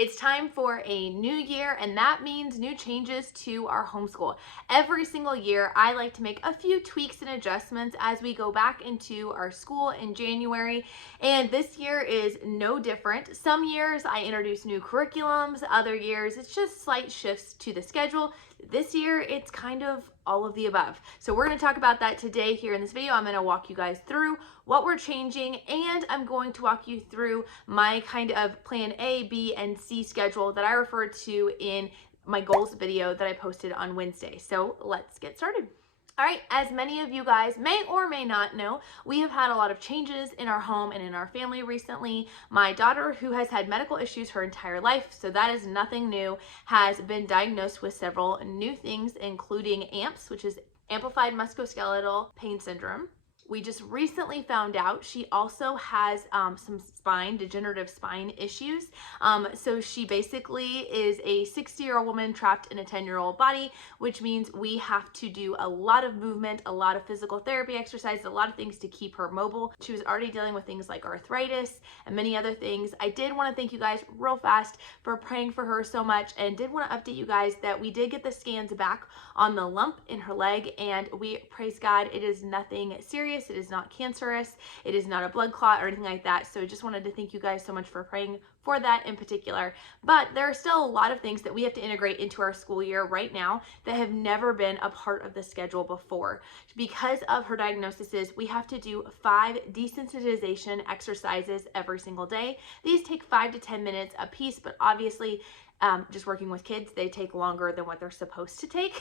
It's time for a new year, and that means new changes to our homeschool. Every single year, I like to make a few tweaks and adjustments as we go back into our school in January, and this year is no different. Some years I introduce new curriculums, other years it's just slight shifts to the schedule. This year, it's kind of all of the above. So we're going to talk about that today here in this video. I'm going to walk you guys through what we're changing, and I'm going to walk you through my kind of plan A, B, and C schedule that I referred to in my goals video that I posted on Wednesday. So let's get started. All right, as many of you guys may or may not know, we have had a lot of changes in our home and in our family recently. My daughter, who has had medical issues her entire life, so that is nothing new, has been diagnosed with several new things, including AMPS, which is amplified musculoskeletal pain syndrome. We just recently found out she also has some degenerative spine issues. So she basically is a 60-year-old woman trapped in a 10-year-old body, which means we have to do a lot of movement, a lot of physical therapy exercises, a lot of things to keep her mobile. She was already dealing with things like arthritis and many other things. I did want to thank you guys real fast for praying for her so much, and did want to update you guys that we did get the scans back on the lump in her leg, and we, praise God, it is nothing serious. It is not cancerous. It is not a blood clot or anything like that. So just wanted to thank you guys so much for praying for that in particular. But there are still a lot of things that we have to integrate into our school year right now that have never been a part of the schedule before. Because of her diagnosis, we have to do 5 desensitization exercises every single day. These take 5 to 10 minutes a piece, but obviously just working with kids, they take longer than what they're supposed to take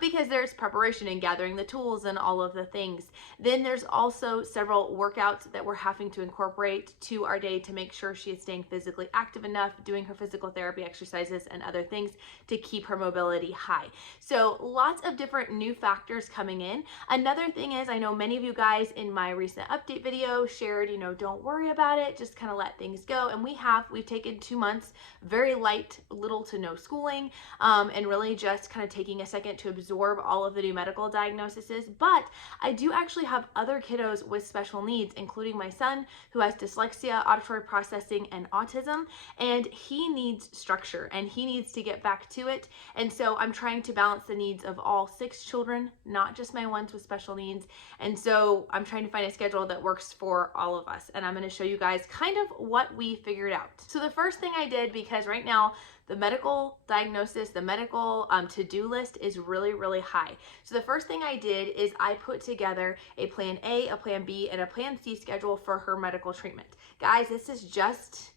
because there's preparation and gathering the tools and all of the things. Then there's also several workouts that we're having to incorporate to our day to make sure she is staying physically active enough, doing her physical therapy exercises and other things to keep her mobility high. So lots of different new factors coming in. Another thing is, I know many of you guys in my recent update video shared, don't worry about it, just kind of let things go. And we've taken 2 months, very light, little to no schooling, and really just kind of taking a second to absorb all of the new medical diagnoses. But I do actually have other kiddos with special needs, including my son, who has dyslexia, auditory processing, and autism, and he needs structure and he needs to get back to it. And so I'm trying to balance the needs of all 6 children, not just my ones with special needs. And so I'm trying to find a schedule that works for all of us. And I'm going to show you guys kind of what we figured out. So the first thing I did, because right now the medical diagnosis, the medical to-do list is really, really high. So the first thing I did is I put together a plan A, a plan B, and a plan C schedule for her medical treatment. Guys, this is just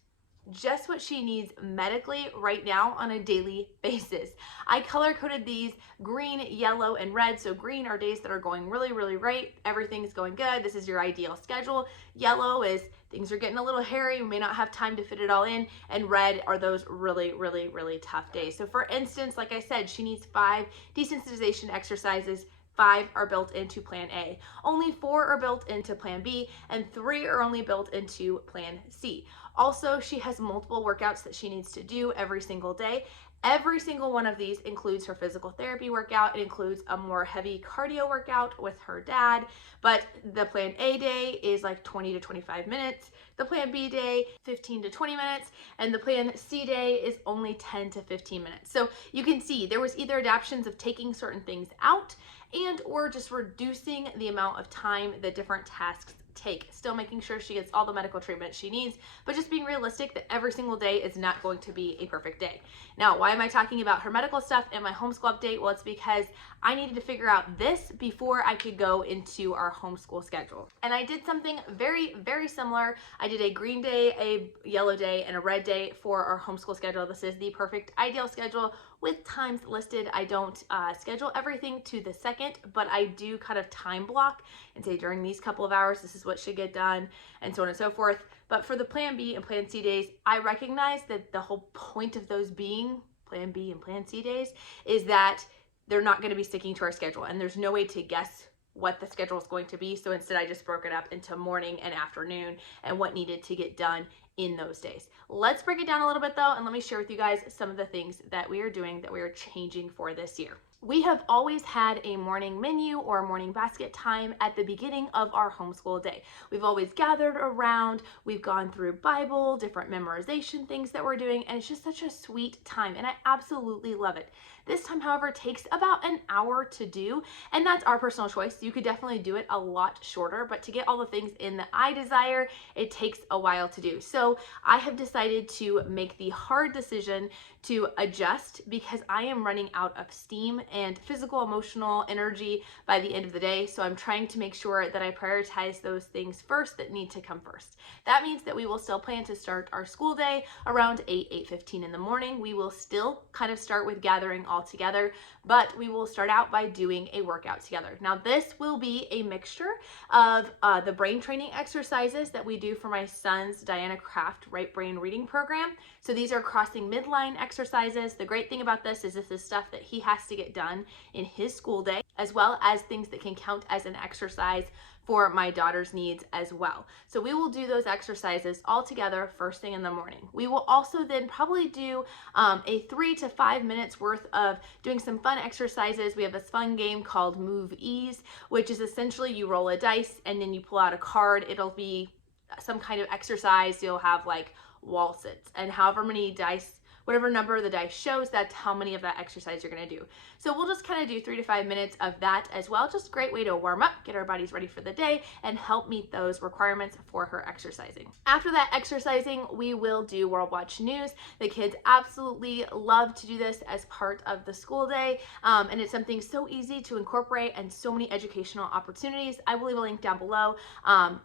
what she needs medically right now on a daily basis. I color coded these green, yellow, and red. So green are days that are going really, really right. Everything's going good. This is your ideal schedule. Yellow is things are getting a little hairy. We may not have time to fit it all in. And red are those really, really, really tough days. So for instance, like I said, she needs 5 desensitization exercises. 5 are built into plan A. Only 4 are built into plan B, and 3 are only built into plan C. Also, she has multiple workouts that she needs to do every single day. Every single one of these includes her physical therapy workout. It includes a more heavy cardio workout with her dad, but the plan A day is like 20 to 25 minutes. The plan B day, 15 to 20 minutes, and the plan C day is only 10 to 15 minutes. So you can see there was either adaptations of taking certain things out and or just reducing the amount of time that different tasks take, still making sure she gets all the medical treatment she needs, but just being realistic that every single day is not going to be a perfect day. Now, why am I talking about her medical stuff and my homeschool update? Well, it's because I needed to figure out this before I could go into our homeschool schedule. And I did something very, very similar. I did a green day, a yellow day, and a red day for our homeschool schedule. This is the perfect ideal schedule with times listed. I don't schedule everything to the second, but I do kind of time block and say during these couple of hours, this is what should get done, and so on and so forth. But for the plan B and plan C days, I recognize that the whole point of those being plan B and plan C days is that they're not going to be sticking to our schedule, and there's no way to guess what the schedule is going to be. So instead, I just broke it up into morning and afternoon and what needed to get done in those days. Let's break it down a little bit though, and let me share with you guys some of the things that we are doing, that we are changing for this year. We have always had a morning menu or a morning basket time at the beginning of our homeschool day. We've always gathered around, we've gone through Bible, different memorization things that we're doing, and it's just such a sweet time, and I absolutely love it. This time, however, takes about an hour to do, and that's our personal choice. You could definitely do it a lot shorter, but to get all the things in that I desire, it takes a while to do. So I have decided to make the hard decision to adjust because I am running out of steam and physical, emotional energy by the end of the day. So I'm trying to make sure that I prioritize those things first that need to come first. That means that we will still plan to start our school day around 8:15 in the morning. We will still kind of start with gathering all together, but we will start out by doing a workout together. Now, this will be a mixture of the brain training exercises that we do for my son's Diana Craft Right Brain Reading Program. So these are crossing midline exercises. The great thing about this is stuff that he has to get done in his school day, as well as things that can count as an exercise for my daughter's needs as well. So we will do those exercises all together first thing in the morning. We will also then probably do a 3 to 5 minutes worth of doing some fun exercises. We have this fun game called Move Ease, which is essentially you roll a dice and then you pull out a card. It'll be some kind of exercise. You'll have like wall sits, and however many dice, whatever number the dice shows, that's how many of that exercise you're going to do. So we'll just kind of do 3 to 5 minutes of that as well. Just a great way to warm up, get our bodies ready for the day, and help meet those requirements for her exercising. After that exercising, we will do World Watch News. The kids absolutely love to do this as part of the school day, and it's something so easy to incorporate and so many educational opportunities. I will leave a link down below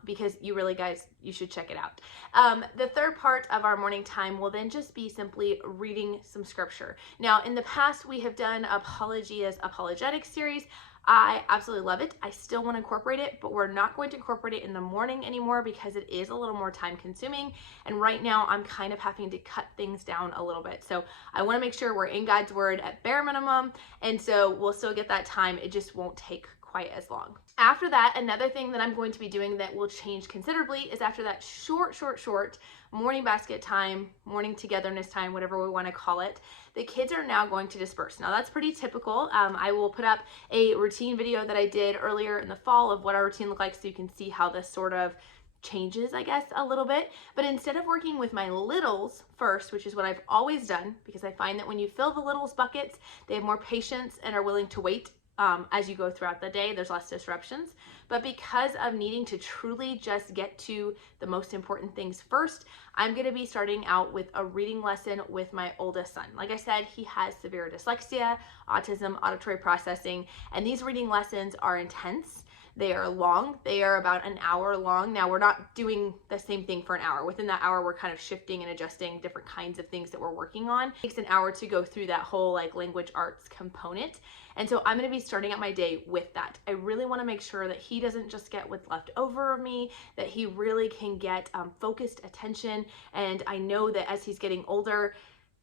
because you really, guys, you should check it out. The third part of our morning time will then just be simply reading some scripture. Now, in the past, we have done apologetics series. I absolutely love it. I still want to incorporate it, but we're not going to incorporate it in the morning anymore because it is a little more time consuming. And right now I'm kind of having to cut things down a little bit. So I want to make sure we're in God's word at bare minimum. And so we'll still get that time. It just won't take quite as long. After that, another thing that I'm going to be doing that will change considerably is after that short morning basket time, morning togetherness time, whatever we want to call it, the kids are now going to disperse. Now that's pretty typical. I will put up a routine video that I did earlier in the fall of what our routine looked like so you can see how this sort of changes, I guess, a little bit. But instead of working with my littles first, which is what I've always done, because I find that when you fill the littles buckets, they have more patience and are willing to wait as you go throughout the day. There's less disruptions. But because of needing to truly just get to the most important things first, I'm going to be starting out with a reading lesson with my oldest son. Like I said, he has severe dyslexia, autism, auditory processing, and these reading lessons are intense. They are long. They are about an hour long. Now, we're not doing the same thing for an hour. Within that hour, we're kind of shifting and adjusting different kinds of things that we're working on. It takes an hour to go through that whole like language arts component. And so I'm going to be starting out my day with that. I really want to make sure that he doesn't just get what's left over of me, that he really can get focused attention. And I know that as he's getting older,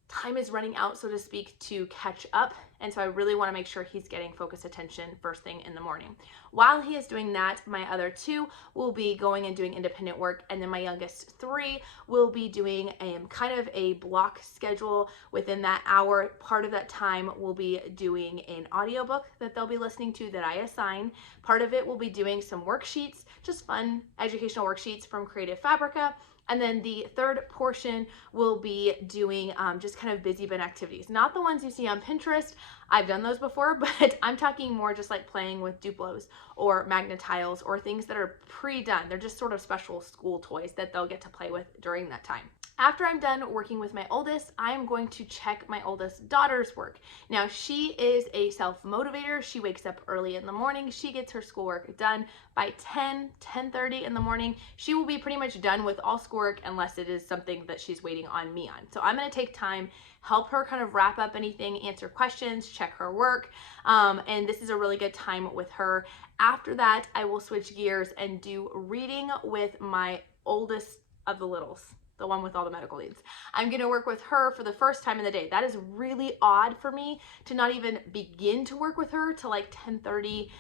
time is running out, so to speak, to catch up. And so I really want to make sure he's getting focused attention first thing in the morning. While he is doing that, my other two will be going and doing independent work. And then my youngest three will be doing kind of a block schedule within that hour. Part of that time will be doing an audiobook that they'll be listening to that I assign. Part of it will be doing some worksheets, just fun educational worksheets from Creative Fabrica. And then the third portion will be doing just kind of busy bin activities. Not the ones you see on Pinterest. I've done those before, but I'm talking more just like playing with Duplos or Magnetiles or things that are pre-done. They're just sort of special school toys that they'll get to play with during that time. After I'm done working with my oldest, I am going to check my oldest daughter's work. Now, she is a self-motivator. She wakes up early in the morning. She gets her schoolwork done by 10:30 in the morning. She will be pretty much done with all schoolwork unless it is something that she's waiting on me on. So I'm going to take time, help her kind of wrap up anything, answer questions, check her work. And this is a really good time with her. After that, I will switch gears and do reading with my oldest of the littles. the one with all the medical needs. I'm gonna work with her for the first time in the day. That is really odd for me to not even begin to work with her till like 10:30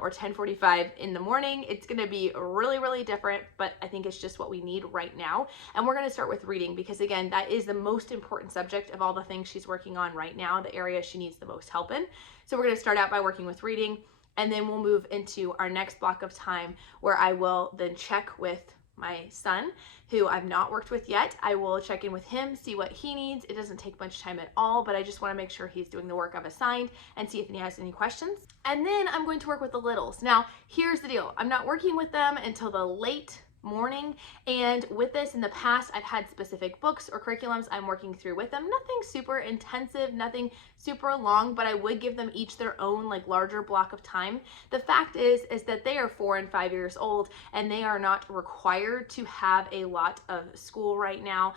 or 10:45 in the morning. It's gonna be really, really different, but I think it's just what we need right now. And we're gonna start with reading because again, that is the most important subject of all the things she's working on right now, the area she needs the most help in. So we're gonna start out by working with reading, and then we'll move into our next block of time where I will then check with my son, who I've not worked with yet. I will check in with him, see what he needs. It doesn't take much time at all, but I just want to make sure he's doing the work I've assigned and see if he has any questions. And then I'm going to work with the littles. Now, here's the deal. I'm not working with them until the late morning, and with this in the past I've had specific books or curriculums I'm working through with them. Nothing super intensive, nothing super long, but I would give them each their own like larger block of time. The fact is that they are 4 and 5 years old and they are not required to have a lot of school right now.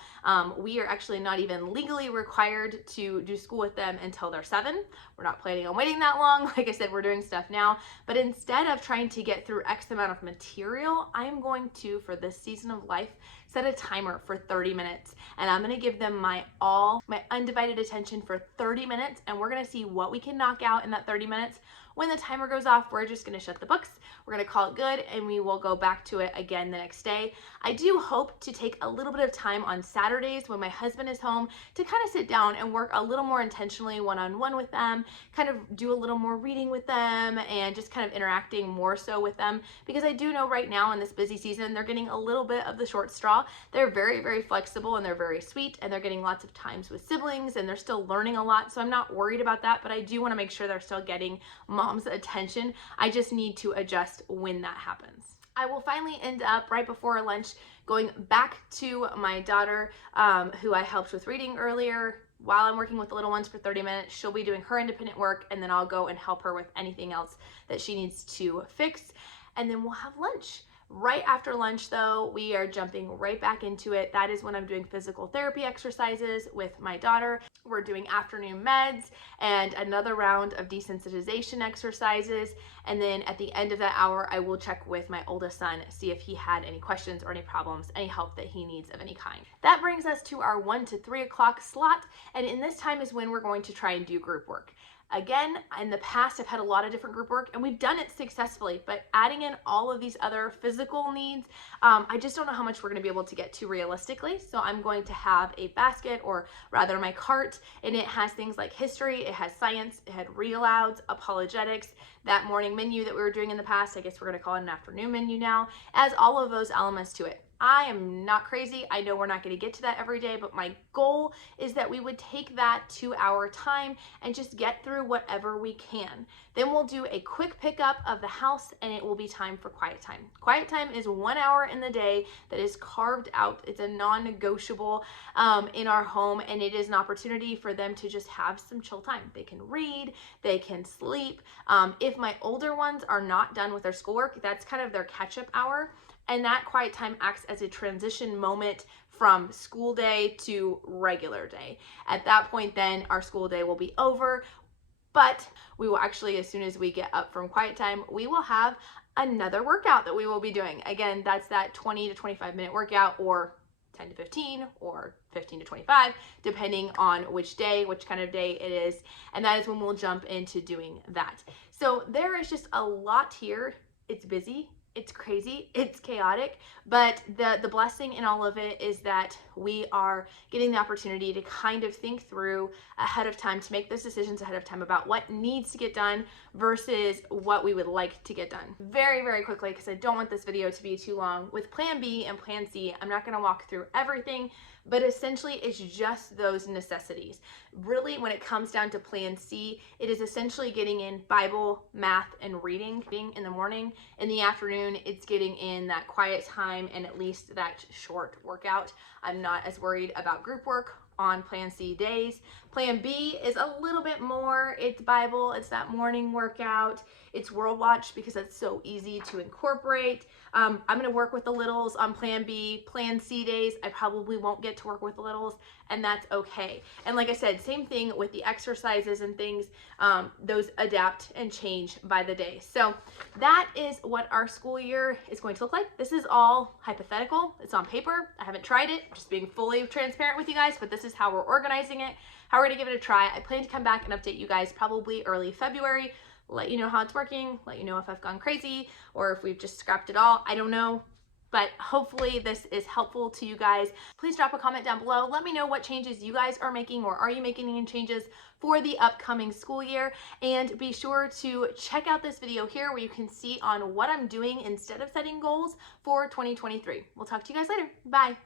We are actually not even legally required to do school with them until they're 7. We're not planning on waiting that long. Like I said, we're doing stuff now, but instead of trying to get through X amount of material, I'm going to, for this season of life, set a timer for 30 minutes, and I'm gonna give them my undivided attention for 30 minutes, and we're gonna see what we can knock out in that 30 minutes. When the timer goes off, we're just gonna shut the books, we're gonna call it good, and we will go back to it again the next day. I do hope to take a little bit of time on Saturdays when my husband is home to kind of sit down and work a little more intentionally one-on-one with them, kind of do a little more reading with them, and just kind of interacting more so with them, because I do know right now in this busy season, they're getting a little bit of the short straw. They're very, very flexible and they're very sweet, and they're getting lots of times with siblings, and they're still learning a lot, so I'm not worried about that, but I do want to make sure they're still getting mom's attention. I just need to adjust when that happens. I will finally end up right before lunch going back to my daughter, who I helped with reading earlier. While I'm working with the little ones for 30 minutes, she'll be doing her independent work, and then I'll go and help her with anything else that she needs to fix, and then we'll have lunch. Right after lunch though, we are jumping right back into it. That is when I'm doing physical therapy exercises with my daughter. We're doing afternoon meds and another round of desensitization exercises. And then at the end of that hour, I will check with my oldest son, see if he had any questions or any problems, any help that he needs of any kind. That brings us to our 1 to 3 o'clock slot. And in this time is when we're going to try and do group work. Again, in the past, I've had a lot of different group work and we've done it successfully, but adding in all of these other physical needs, I just don't know how much we're gonna be able to get to realistically. So I'm going to have a basket, or rather my cart, and it has things like history, it has science, it had read alouds, apologetics, that morning menu that we were doing in the past, I guess we're gonna call it an afternoon menu now, as all of those elements to it. I am not crazy. I know we're not going to get to that every day, but my goal is that we would take that 2-hour time and just get through whatever we can. Then we'll do a quick pickup of the house, and it will be time for quiet time. Quiet time is 1 hour in the day that is carved out. It's a non-negotiable in our home, and it is an opportunity for them to just have some chill time. They can read, they can sleep. If my older ones are not done with their schoolwork, that's kind of their catch-up hour. And that quiet time acts as a transition moment from school day to regular day. At that point, then our school day will be over, but we will actually, as soon as we get up from quiet time, we will have another workout that we will be doing. Again, that's that 20 to 25 minute workout, or 10 to 15 or 15 to 25, depending on which day, which kind of day it is. And that is when we'll jump into doing that. So there is just a lot here. It's busy. It's crazy, it's chaotic, but the blessing in all of it is that we are getting the opportunity to kind of think through ahead of time, to make those decisions ahead of time about what needs to get done versus what we would like to get done. Very, very quickly, because I don't want this video to be too long, with Plan B and Plan C, I'm not gonna walk through everything, but essentially it's just those necessities. Really, when it comes down to Plan C, it is essentially getting in Bible, math, and reading in the morning. In the afternoon, it's getting in that quiet time and at least that short workout. I'm not as worried about group work on Plan C days. Plan B is a little bit more. It's Bible, it's that morning workout, it's World Watch because it's so easy to incorporate. I'm gonna work with the littles on Plan B. Plan C days, I probably won't get to work with the littles, and that's okay. And like I said, same thing with the exercises and things, those adapt and change by the day. So that is what our school year is going to look like. This is all hypothetical. It's on paper. I haven't tried it, just being fully transparent with you guys, but this is how we're organizing it, how we're gonna give it a try. I plan to come back and update you guys probably early February, let you know how it's working, let you know if I've gone crazy or if we've just scrapped it all. I don't know, but hopefully this is helpful to you guys. Please drop a comment down below. Let me know what changes you guys are making, or are you making any changes for the upcoming school year? And be sure to check out this video here where you can see on what I'm doing instead of setting goals for 2023. We'll talk to you guys later. Bye.